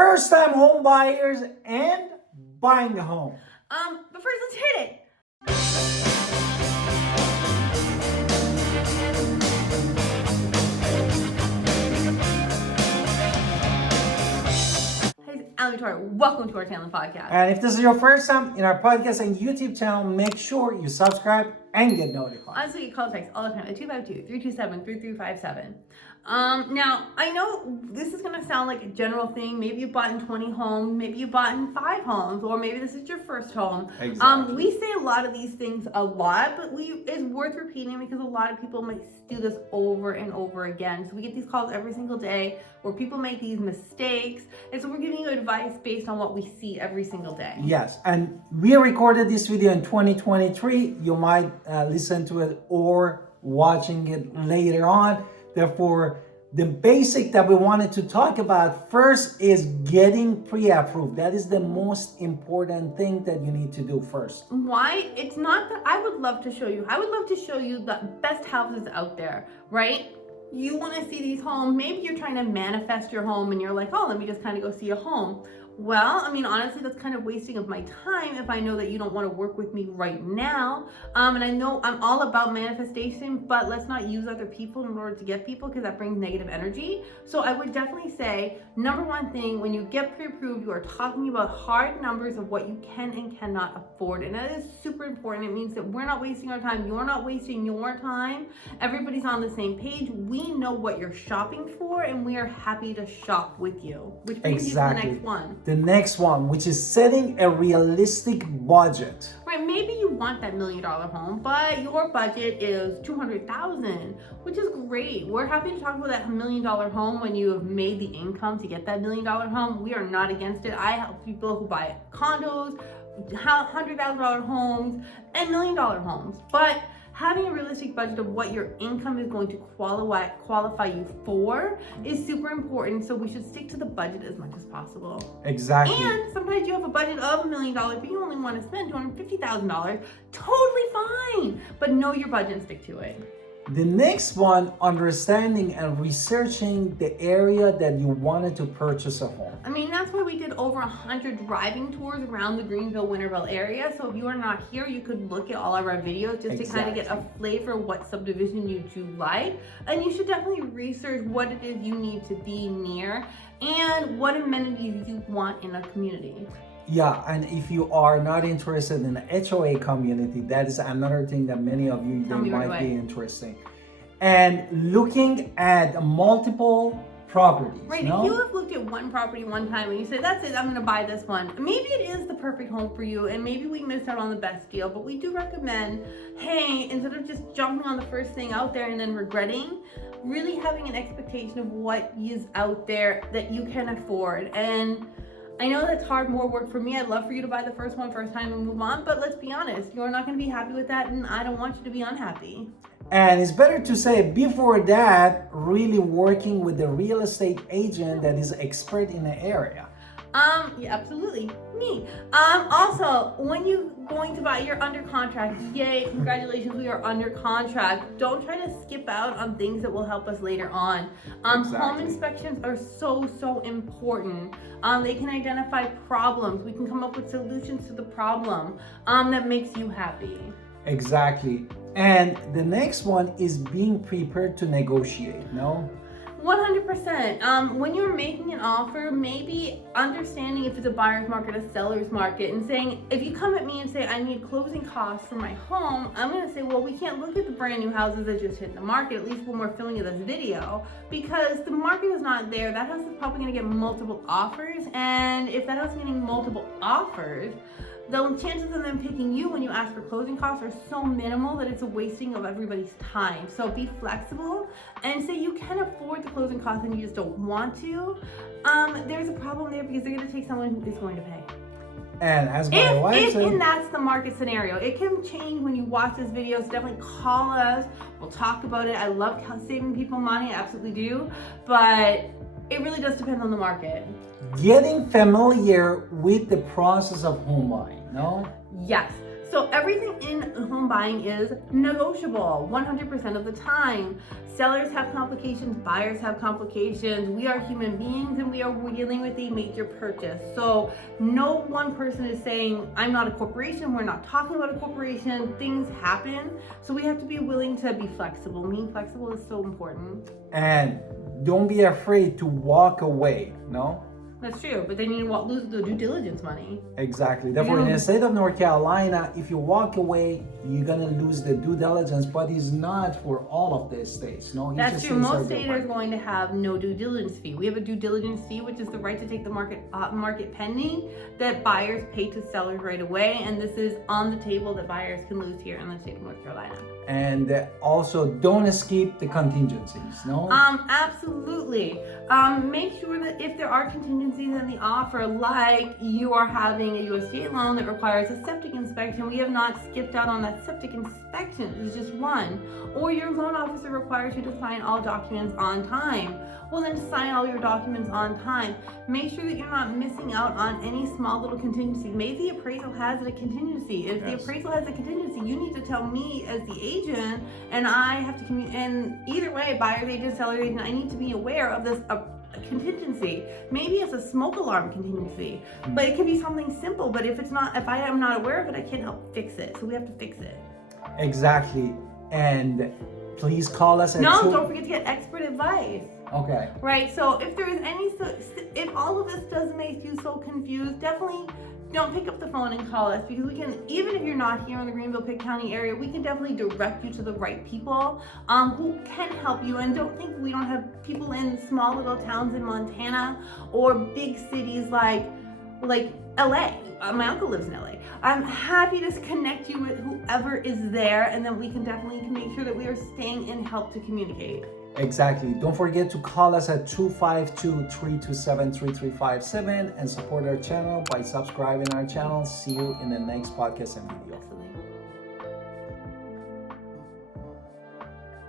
first-time home buyers and buying a home. But first, let's hit it. Hey, I'm Victoria. Welcome to our Talent Podcast. And if this is your first time in our podcast and YouTube channel, make sure you subscribe and get notified. Honestly, you call text all the time at 252-327-3357. Now, I know this is going to sound like a general thing. Maybe you bought in 20 homes, maybe you bought in 5 homes, or maybe this is your first home. Exactly. We say a lot of these things a lot, but it's worth repeating because a lot of people might do this over and over again. So we get these calls every single day where people make these mistakes. And so we're giving you advice based on what we see every single day. Yes, and we recorded this video in 2023. You might listen to it or watching it later on. Therefore, the basic that we wanted to talk about first is getting pre-approved. That is the most important thing that you need to do first. Why? It's not that I would love to show you the best houses out there, right? You want to see these homes. Maybe you're trying to manifest your home and you're like, oh, let me just kind of go see a home. Well, I mean, honestly, that's kind of wasting of my time if I know that you don't want to work with me right now. And I know I'm all about manifestation, but let's not use other people in order to get people because that brings negative energy. So I would definitely say, number one thing, when you get pre-approved, you are talking about hard numbers of what you can and cannot afford. And that is super important. It means that we're not wasting our time. You're not wasting your time. Everybody's on the same page. We know what you're shopping for, and we are happy to shop with you. Which brings you to the next one. The next one, which is setting a realistic budget. Right, maybe you want that $1 million home, but your budget is $200,000, which is great. We're happy to talk about that $1 million home when you have made the income to get that $1 million home. We are not against it. I help people who buy condos, $100,000 homes, and $1 million homes. But having a realistic budget of what your income is going to qualify you for is super important. So we should stick to the budget as much as possible. Exactly. And sometimes you have a budget of $1 million, but you only want to spend $250,000. Totally fine. But know your budget and stick to it. The next one, understanding and researching the area that you wanted to purchase a home. I mean, that's why we did over 100 driving tours around the Greenville, Winterville area. So if you are not here, you could look at all of our videos just to kind of get a flavor of what subdivision you do like. And you should definitely research what it is you need to be near and what amenities you want in a community. Yeah, and if you are not interested in the HOA community, that is another thing that many of you might be interesting. And looking at multiple properties. Right, if you have looked at one property one time and you say, that's it, I'm going to buy this one. Maybe it is the perfect home for you and maybe we missed out on the best deal, but we do recommend, hey, instead of just jumping on the first thing out there and then regretting, really having an expectation of what is out there that you can afford. And I know that's hard, more work for me. I'd love for you to buy the first time and move on, but let's be honest, you're not going to be happy with that and I don't want you to be unhappy. And it's better to say before that, really working with the real estate agent that is expert in the area. Yeah, absolutely. Me. Also, when you're going to buy, you're under contract. Yay, congratulations, we are under contract. Don't try to skip out on things that will help us later on. Home inspections are so important. They can identify problems. We can come up with solutions to the problem that makes you happy. Exactly. And the next one is being prepared to negotiate, no? 100%. When you're making an offer, maybe understanding if it's a buyer's market, a seller's market, and saying, if you come at me and say, I need closing costs for my home, I'm going to say, well, we can't look at the brand new houses that just hit the market, at least when we're filming this video, because the market is not there. That house is probably going to get multiple offers, and if that house is getting multiple offers, the chances of them picking you when you ask for closing costs are so minimal that it's a wasting of everybody's time. So be flexible and say you can afford the closing costs and you just don't want to. There's a problem there because they're going to take someone who is going to pay. And as my wife said, and that's the market scenario. It can change when you watch this video, so definitely call us. We'll talk about it. I love saving people money, I absolutely do. But it really does depend on the market. Getting familiar with the process of home buying, no? Yes. So everything in home buying is negotiable 100% of the time. Sellers have complications, buyers have complications. We are human beings and we are dealing with a major purchase. So no one person is saying, I'm not a corporation, we're not talking about a corporation, things happen. So we have to be willing to be flexible. Being flexible is so important. And don't be afraid to walk away, no? That's true, but then you lose the due diligence money. Exactly. Therefore, in the state of North Carolina, if you walk away, you're gonna lose the due diligence, but it's not for all of the states. No, that's true. Most states are going to have no due diligence fee. We have a due diligence fee, which is the right to take the market pending that buyers pay to sellers right away, and this is on the table that buyers can lose here in the state of North Carolina. And also, don't escape the contingencies. No. Absolutely. Make sure that if there are contingencies in the offer, like you are having a USDA loan that requires a septic inspection, we have not skipped out on that septic inspection. It's just one. Or your loan officer requires you to sign all documents on time. Well, then sign all your documents on time. Make sure that you're not missing out on any small little contingency. Maybe the appraisal has a contingency. If the appraisal has a contingency, you need to tell me as the agent, and I have to communicate. And either way, buyer's agent, seller's agent, I need to be aware of this contingency. Maybe it's a smoke alarm contingency, but it can be something simple. But if I am not aware of it, I can't help fix it. So we have to fix it. Exactly. And please call us at don't forget to get expert advice. Okay. Right. So if there is if all of this does make you so confused, definitely don't pick up the phone and call us, because we can, even if you're not here in the Greenville, Pitt County area, we can definitely direct you to the right people who can help you. And don't think we don't have people in small little towns in Montana or big cities like LA. My uncle lives in LA. I'm happy to connect you with whoever is there, and then we can definitely make sure that we are staying in help to communicate. Exactly. Don't forget to call us at 252-327-3357 and support our channel by subscribing our channel. See you in the next podcast and video. Absolutely.